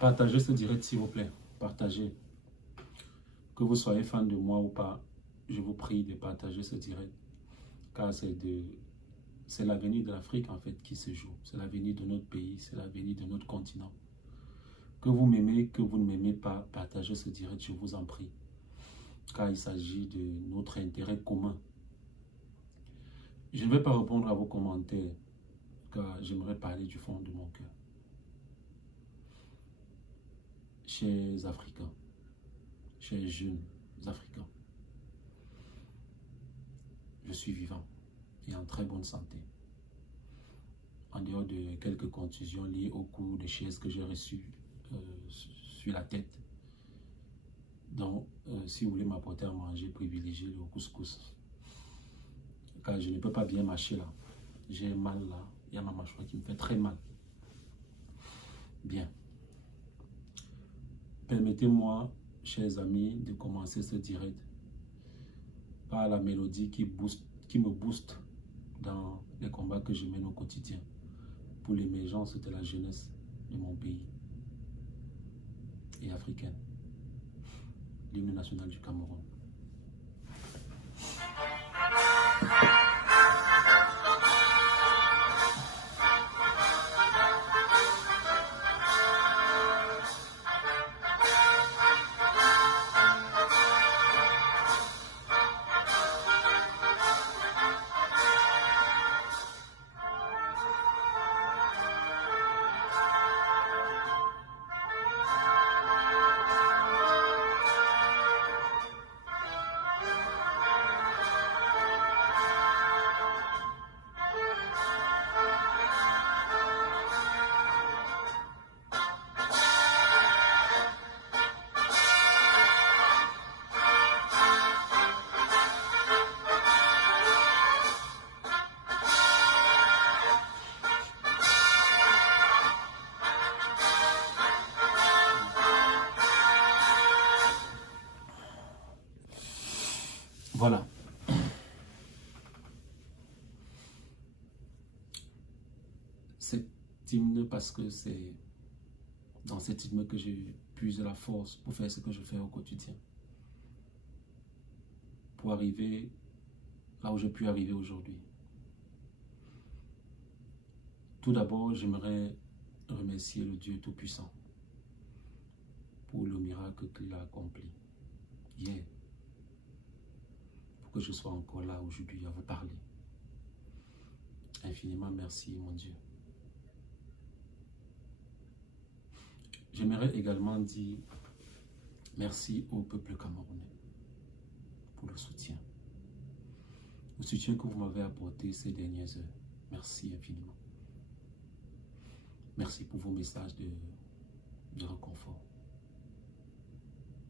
Partagez ce direct s'il vous plaît. Partagez. Que vous soyez fan de moi ou pas, je vous prie de partager ce direct. Car c'est l'avenir de l'Afrique en fait qui se joue. C'est l'avenir de notre pays, c'est l'avenir de notre continent. Que vous m'aimez, que vous ne m'aimez pas, partagez ce direct, je vous en prie. Car il s'agit de notre intérêt commun. Je ne vais pas répondre à vos commentaires, car j'aimerais parler du fond de mon cœur. Chers Africains, chers jeunes Africains, je suis vivant et en très bonne santé. En dehors de quelques contusions liées au coup de chaise que j'ai reçu sur la tête. Donc, si vous voulez m'apporter à manger, privilégiez le couscous. Car je ne peux pas bien mâcher là. J'ai mal là. Il y a ma mâchoire qui me fait très mal. Bien. Permettez-moi, chers amis, de commencer ce direct par la mélodie qui me booste dans les combats que je mène au quotidien pour l'émergence de la jeunesse de mon pays et africaine. L'hymne national du Cameroun. Voilà. Cet hymne, parce que c'est dans cet hymne que j'ai puise la force pour faire ce que je fais au quotidien. Pour arriver là où je puis arriver aujourd'hui. Tout d'abord, j'aimerais remercier le Dieu Tout-Puissant pour le miracle qu'il a accompli hier. Pour que je sois encore là aujourd'hui à vous parler. Infiniment merci, mon Dieu. J'aimerais également dire merci au peuple camerounais pour le soutien. Le soutien que vous m'avez apporté ces dernières heures. Merci infiniment. Merci pour vos messages de réconfort.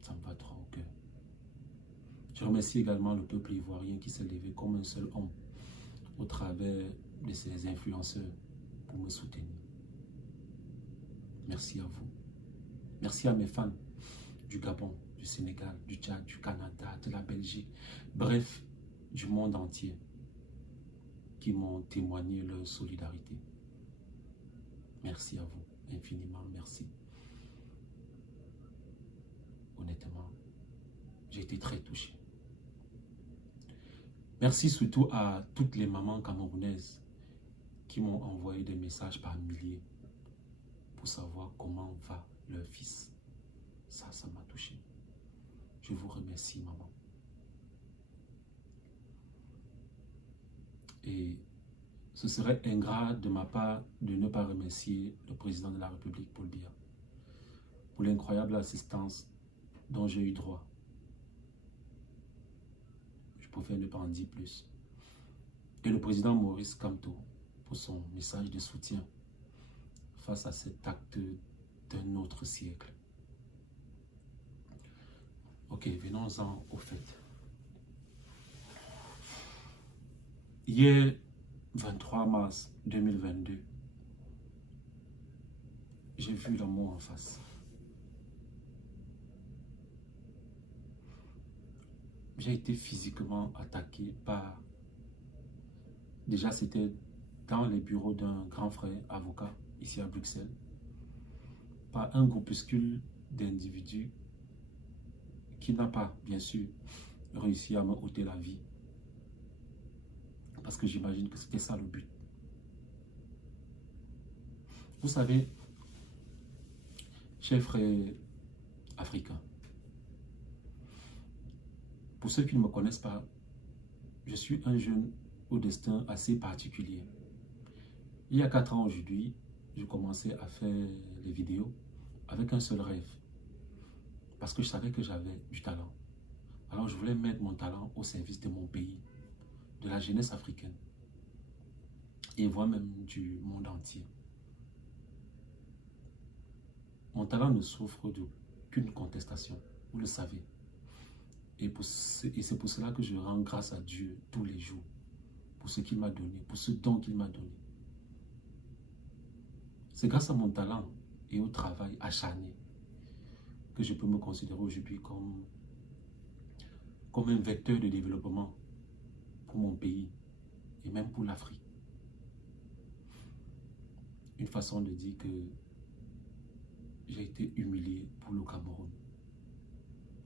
Ça me va trop au cœur. Je remercie également le peuple ivoirien qui s'est levé comme un seul homme au travers de ses influenceurs pour me soutenir. Merci à vous. Merci à mes fans du Gabon, du Sénégal, du Tchad, du Canada, de la Belgique, bref, du monde entier qui m'ont témoigné leur solidarité. Merci à vous, infiniment merci. Honnêtement, j'ai été très touché. Merci surtout à toutes les mamans camerounaises qui m'ont envoyé des messages par milliers pour savoir comment va leur fils. Ça m'a touché. Je vous remercie, maman. Et ce serait ingrat de ma part de ne pas remercier le président de la République, Paul Biya, pour l'incroyable assistance dont j'ai eu droit. Je préfère ne pas en dire plus. Et le président Maurice Kamto pour son message de soutien face à cet acte d'un autre siècle. Ok, venons-en au fait. Hier, 23 mars 2022, j'ai vu la mort en face. J'ai été physiquement attaqué par... Déjà, c'était dans les bureaux d'un grand frère avocat ici à Bruxelles. par un groupuscule d'individus qui n'a pas, bien sûr, réussi à me ôter la vie. Parce que j'imagine que c'était ça le but. Vous savez, chers frères africains, pour ceux qui ne me connaissent pas, je suis un jeune au destin assez particulier. Il y a 4 ans aujourd'hui, je commençais à faire les vidéos avec un seul rêve. Parce que je savais que j'avais du talent. Alors je voulais mettre mon talent au service de mon pays, de la jeunesse africaine et voire même du monde entier. Mon talent ne souffre d'aucune contestation, vous le savez. Et c'est pour cela que je rends grâce à Dieu tous les jours, pour ce qu'il m'a donné, pour ce don qu'il m'a donné. C'est grâce à mon talent et au travail acharné que je peux me considérer aujourd'hui comme un vecteur de développement pour mon pays et même pour l'Afrique. Une façon de dire que j'ai été humilié pour le Cameroun.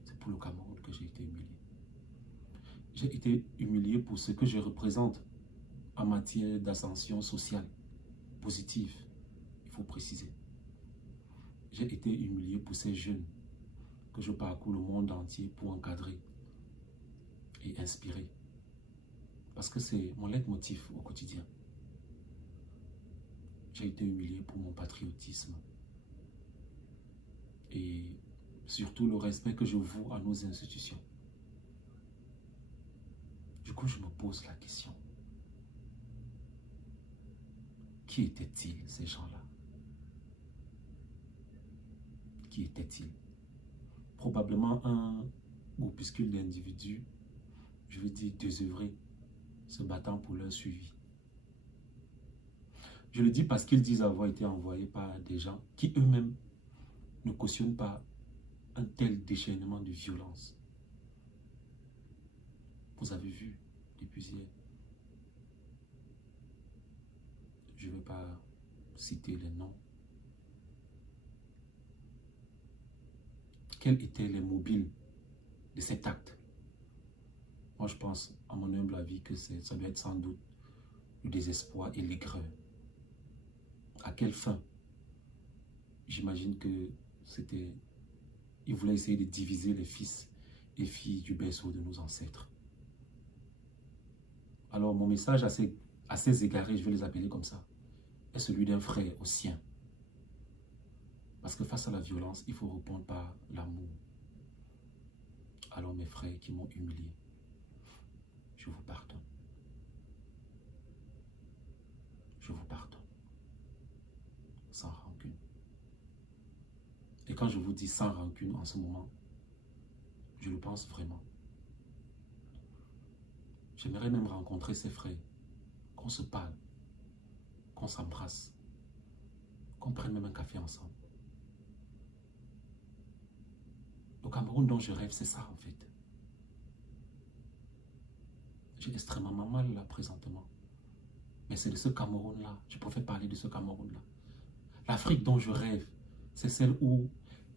C'est pour le Cameroun que j'ai été humilié. J'ai été humilié pour ce que je représente en matière d'ascension sociale positive, il faut préciser. J'ai été humilié pour ces jeunes que je parcours le monde entier pour encadrer et inspirer. Parce que c'est mon leitmotiv au quotidien. J'ai été humilié pour mon patriotisme et surtout le respect que je voue à nos institutions. Du coup, je me pose la question. Qui étaient-ils, ces gens-là? Qui étaient-ils? Probablement un groupuscule d'individus, je veux dire désœuvrés, se battant pour leur suivi. Je le dis parce qu'ils disent avoir été envoyés par des gens qui eux-mêmes ne cautionnent pas un tel déchaînement de violence. Vous avez vu depuis hier. Je ne vais pas citer les noms. Quels étaient les mobiles de cet acte? Moi, je pense, à mon humble avis, que ça doit être sans doute le désespoir et l'aigreur. À quelle fin? J'imagine que c'était... Ils voulaient essayer de diviser les fils et filles du berceau de nos ancêtres. Alors, mon message à ces égarés, je vais les appeler comme ça, est celui d'un frère au sien. Parce que face à la violence, il faut répondre par l'amour. Alors, mes frères qui m'ont humilié, je vous pardonne. Je vous pardonne. Sans rancune. Et quand je vous dis sans rancune en ce moment, je le pense vraiment. J'aimerais même rencontrer ces frères, qu'on se parle, qu'on s'embrasse, qu'on prenne même un café ensemble. Le Cameroun dont je rêve, c'est ça en fait. J'ai extrêmement mal là présentement. Mais c'est de ce Cameroun-là, je préfère parler de ce Cameroun-là. L'Afrique dont je rêve, c'est celle où,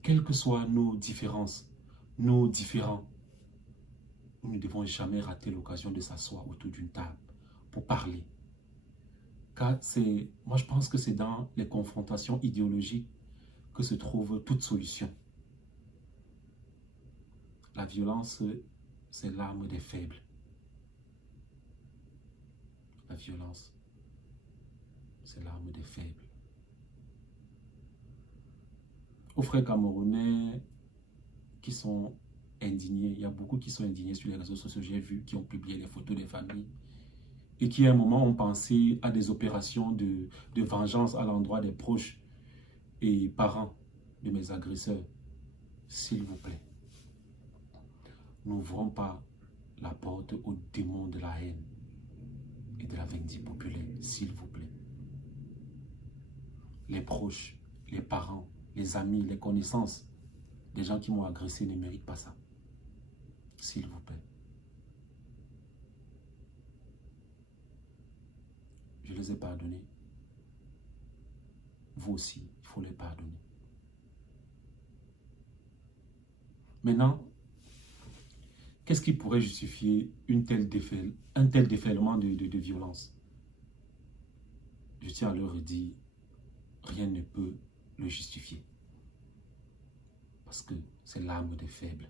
quelles que soient nos différences, nos différends, nous ne devons jamais rater l'occasion de s'asseoir autour d'une table pour parler. Car moi je pense que c'est dans les confrontations idéologiques que se trouve toute solution. La violence, c'est l'arme des faibles. La violence, c'est l'arme des faibles. Aux frères camerounais qui sont indignés, il y a beaucoup qui sont indignés sur les réseaux sociaux, j'ai vu, qui ont publié les photos des familles et qui à un moment ont pensé à des opérations de vengeance à l'endroit des proches et parents de mes agresseurs. S'il vous plaît, n'ouvrons pas la porte aux démons de la haine et de la vindicte populaire, s'il vous plaît. Les proches, les parents, les amis, les connaissances des gens qui m'ont agressé ne méritent pas ça. S'il vous plaît. Je les ai pardonnés. Vous aussi, il faut les pardonner. Maintenant, qu'est-ce qui pourrait justifier un tel déferlement de violence? Je tiens à leur dire, rien ne peut le justifier. Parce que c'est l'arme des faibles.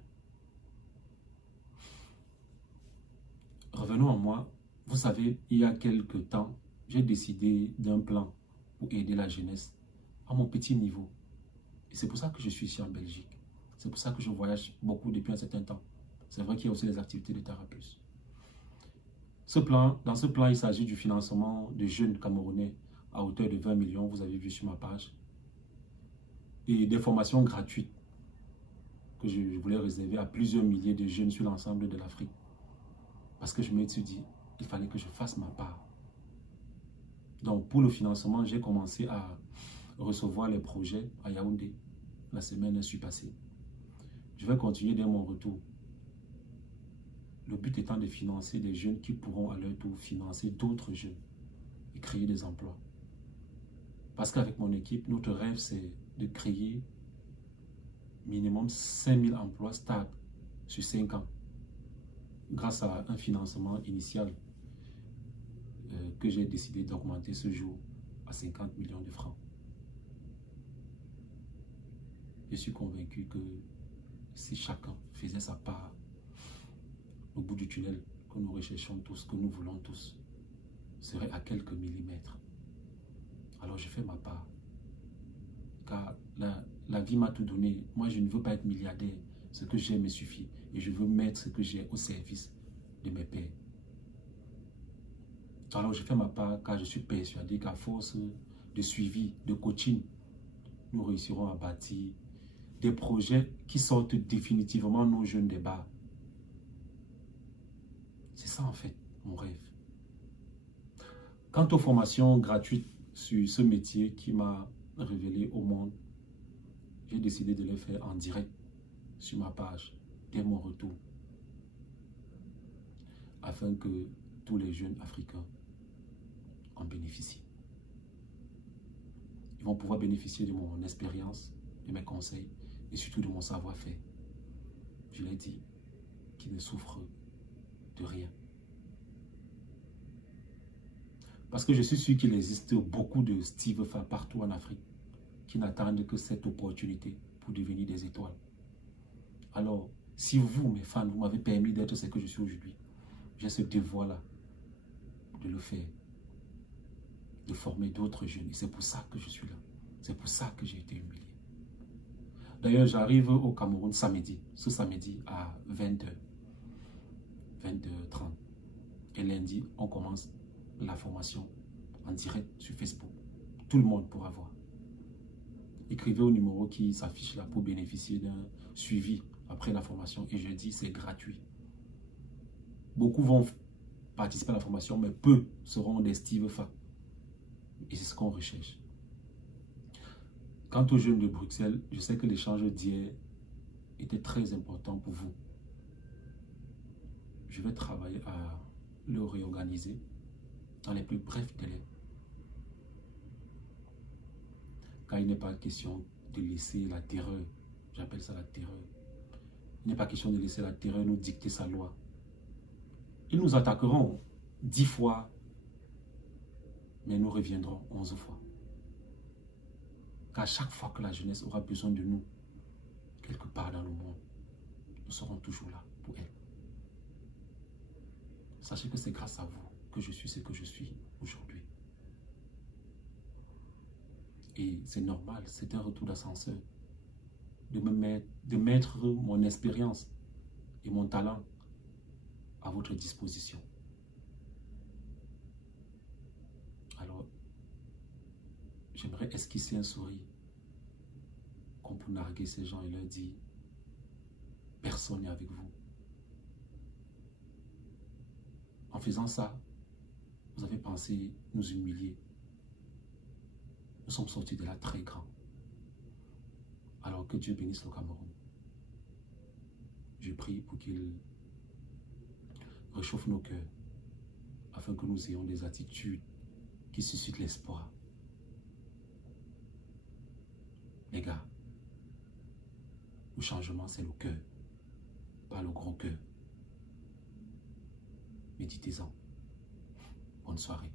Revenons à moi. Vous savez, il y a quelque temps, j'ai décidé d'un plan pour aider la jeunesse à mon petit niveau. Et c'est pour ça que je suis ici en Belgique. C'est pour ça que je voyage beaucoup depuis un certain temps. C'est vrai qu'il y a aussi des activités de Therapeute. Dans ce plan, il s'agit du financement de jeunes Camerounais à hauteur de 20 millions, vous avez vu sur ma page. Et des formations gratuites que je voulais réserver à plusieurs milliers de jeunes sur l'ensemble de l'Afrique. Parce que je me suis dit, il fallait que je fasse ma part. Donc pour le financement, j'ai commencé à recevoir les projets à Yaoundé. La semaine suis passée. Je vais continuer dès mon retour. Le but étant de financer des jeunes qui pourront à leur tour financer d'autres jeunes et créer des emplois. Parce qu'avec mon équipe, notre rêve, c'est de créer minimum 5000 emplois stables sur 5 ans. Grâce à un financement initial que j'ai décidé d'augmenter ce jour à 50 millions de francs. Je suis convaincu que si chacun faisait sa part au bout du tunnel que nous recherchons tous, que nous voulons tous, serait à quelques millimètres. Alors je fais ma part. Car la vie m'a tout donné. Moi, je ne veux pas être milliardaire. Ce que j'ai me suffit. Et je veux mettre ce que j'ai au service de mes pères. Alors je fais ma part car je suis persuadé qu'à force de suivi, de coaching, nous réussirons à bâtir des projets qui sortent définitivement nos jeunes des bars. C'est ça en fait, mon rêve. Quant aux formations gratuites sur ce métier qui m'a révélé au monde, j'ai décidé de les faire en direct sur ma page dès mon retour, afin que tous les jeunes africains en bénéficient. Ils vont pouvoir bénéficier de mon expérience, de mes conseils et surtout de mon savoir-faire. Je l'ai dit, qu'ils ne souffrent de rien. Parce que je suis sûr qu'il existe beaucoup de Steve Fa partout en Afrique qui n'attendent que cette opportunité pour devenir des étoiles. Alors, si vous, mes fans, vous m'avez permis d'être ce que je suis aujourd'hui, j'ai ce devoir-là de le faire, de former d'autres jeunes. Et c'est pour ça que je suis là. C'est pour ça que j'ai été humilié. D'ailleurs, j'arrive au Cameroun samedi, ce samedi à 20h, 20h30. Et lundi, on commence la formation en direct sur Facebook. Tout le monde pourra voir. Écrivez au numéro qui s'affiche là pour bénéficier d'un suivi après la formation. Et je dis, c'est gratuit. Beaucoup vont participer à la formation, mais peu seront des Steve Fa. Et c'est ce qu'on recherche. Quant aux jeunes de Bruxelles, je sais que l'échange d'hier était très important pour vous. Je vais travailler à le réorganiser dans les plus brefs délais. Car il n'est pas question de laisser la terreur, j'appelle ça la terreur. Il n'est pas question de laisser la terreur nous dicter sa loi. Ils nous attaqueront 10 fois, mais nous reviendrons 11 fois. Car chaque fois que la jeunesse aura besoin de nous, quelque part dans le monde, nous serons toujours là pour elle. Sachez que c'est grâce à vous que je suis ce que je suis aujourd'hui. Et c'est normal, c'est un retour d'ascenseur de mettre mon expérience et mon talent à votre disposition. Alors, j'aimerais esquisser un sourire comme pour narguer ces gens et leur dire personne n'est avec vous. En faisant ça, vous avez pensé nous humilier. Nous sommes sortis de là très grands. Alors que Dieu bénisse le Cameroun. Je prie pour qu'il réchauffe nos cœurs afin que nous ayons des attitudes qui suscitent l'espoir. Les gars, le changement, c'est le cœur. parle au grand cœur. Méditez-en. Bonne soirée.